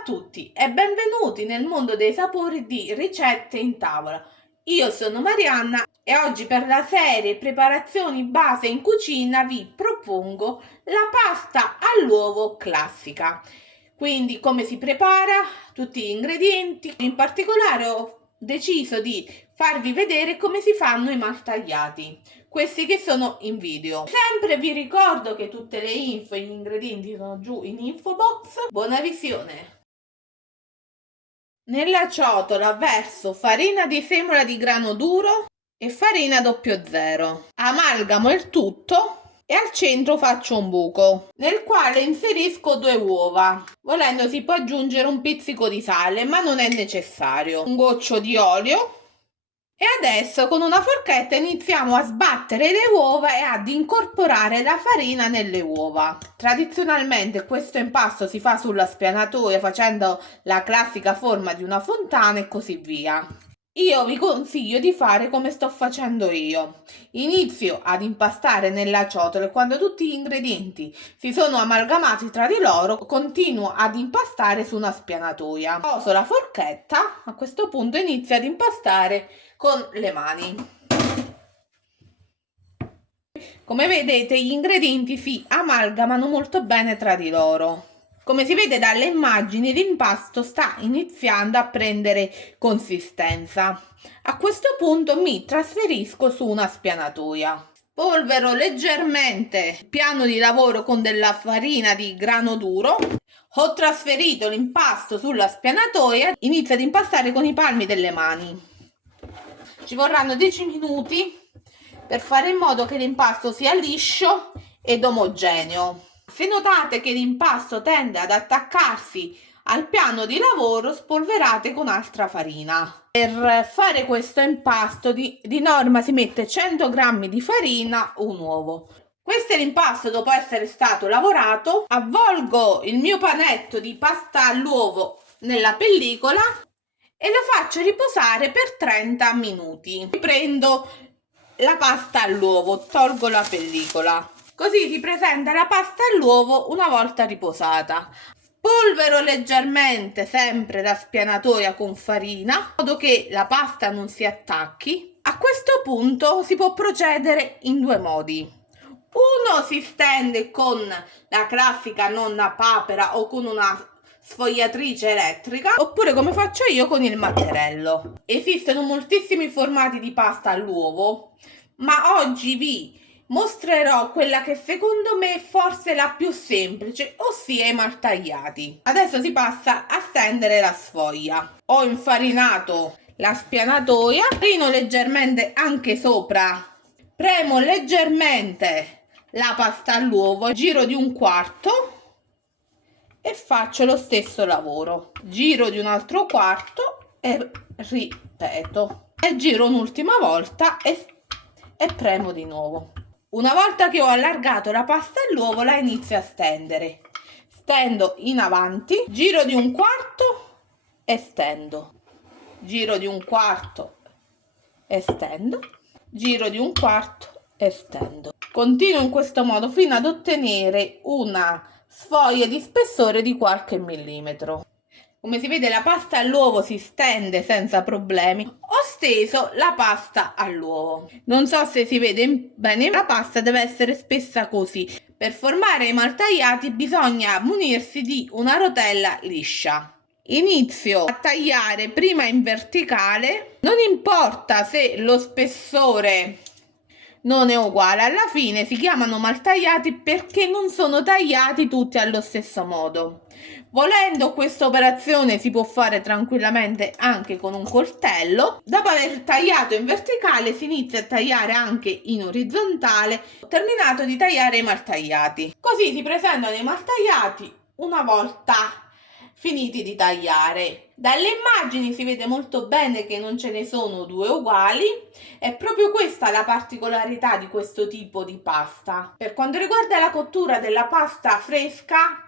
a tutti e benvenuti nel mondo dei sapori di ricette in tavola. Io sono Marianna e oggi per la serie preparazioni base in cucina vi propongo la pasta all'uovo classica. Quindi come si prepara, tutti gli ingredienti, in particolare ho deciso di farvi vedere come si fanno i maltagliati, questi che sono in video. Sempre vi ricordo che tutte le info e gli ingredienti sono giù in info box. Buona visione! Nella ciotola verso farina di semola di grano duro e farina 00. Amalgamo il tutto e al centro faccio un buco nel quale inserisco 2 uova. Volendo si può aggiungere un pizzico di sale, ma non è necessario. Un goccio di olio. E adesso con una forchetta iniziamo a sbattere le uova e ad incorporare la farina nelle uova. Tradizionalmente questo impasto si fa sulla spianatoia facendo la classica forma di una fontana e così via. Io vi consiglio di fare come sto facendo io. Inizio ad impastare nella ciotola e quando tutti gli ingredienti si sono amalgamati tra di loro continuo ad impastare su una spianatoia. Poso la forchetta, a questo punto inizio ad impastare con le mani. Come vedete gli ingredienti si amalgamano molto bene tra di loro. Come si vede dalle immagini l'impasto sta iniziando a prendere consistenza. A questo punto mi trasferisco su una spianatoia. Polvero leggermente il piano di lavoro con della farina di grano duro. Ho trasferito l'impasto sulla spianatoia. Inizio ad impastare con i palmi delle mani. Ci vorranno 10 minuti per fare in modo che l'impasto sia liscio ed omogeneo. Se notate che l'impasto tende ad attaccarsi al piano di lavoro, spolverate con altra farina. Per fare questo impasto di norma si mette 100 g di farina, un uovo. Questo è l'impasto dopo essere stato lavorato. Avvolgo il mio panetto di pasta all'uovo nella pellicola e lo faccio riposare per 30 minuti. Prendo la pasta all'uovo, tolgo la pellicola. Così si presenta la pasta all'uovo una volta riposata. Polvero leggermente sempre la spianatoia con farina, in modo che la pasta non si attacchi. A questo punto si può procedere in 2 modi. Uno si stende con la classica nonna papera o con una sfogliatrice elettrica, oppure come faccio io con il matterello. Esistono moltissimi formati di pasta all'uovo, ma oggi vi mostrerò quella che secondo me è forse la più semplice, ossia i maltagliati. Adesso si passa a stendere la sfoglia. Ho infarinato la spianatoia, farino leggermente anche sopra, premo leggermente la pasta all'uovo, giro di 1/4 e faccio lo stesso lavoro, giro di un altro quarto e ripeto e giro un'ultima volta e premo di nuovo. Una volta che ho allargato la pasta all'uovo la inizio a stendere. Stendo in avanti, giro di 1/4 e stendo, giro di 1/4 e stendo, giro di 1/4 e stendo. Continuo in questo modo fino ad ottenere una sfoglia di spessore di qualche millimetro. Come si vede la pasta all'uovo si stende senza problemi. Ho steso la pasta all'uovo. Non so se si vede bene, la pasta deve essere spessa così. Per formare i maltagliati bisogna munirsi di una rotella liscia. Inizio a tagliare prima in verticale, non importa se lo spessore non è uguale, alla fine si chiamano maltagliati perché non sono tagliati tutti allo stesso modo. Volendo questa operazione si può fare tranquillamente anche con un coltello. Dopo aver tagliato in verticale si inizia a tagliare anche in orizzontale. Ho terminato di tagliare i maltagliati. Così si presentano i maltagliati una volta finiti di tagliare. Dalle immagini si vede molto bene che non ce ne sono 2 uguali. È proprio questa la particolarità di questo tipo di pasta. Per quanto riguarda la cottura della pasta fresca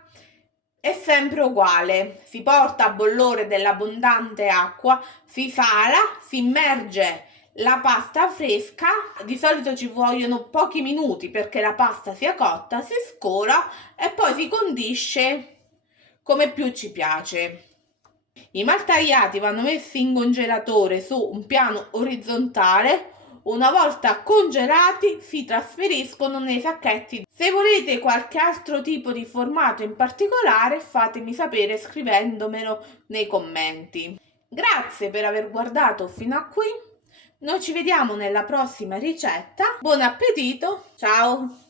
è sempre uguale. Si porta a bollore dell'abbondante acqua, si sala, si immerge la pasta fresca. Di solito ci vogliono pochi minuti perché la pasta sia cotta, si scola e poi si condisce come più ci piace. I maltagliati vanno messi in congelatore su un piano orizzontale. Una volta congelati si trasferiscono nei sacchetti. Se volete qualche altro tipo di formato in particolare, fatemi sapere scrivendomelo nei commenti. Grazie per aver guardato fino a qui. Noi ci vediamo nella prossima ricetta. Buon appetito, ciao!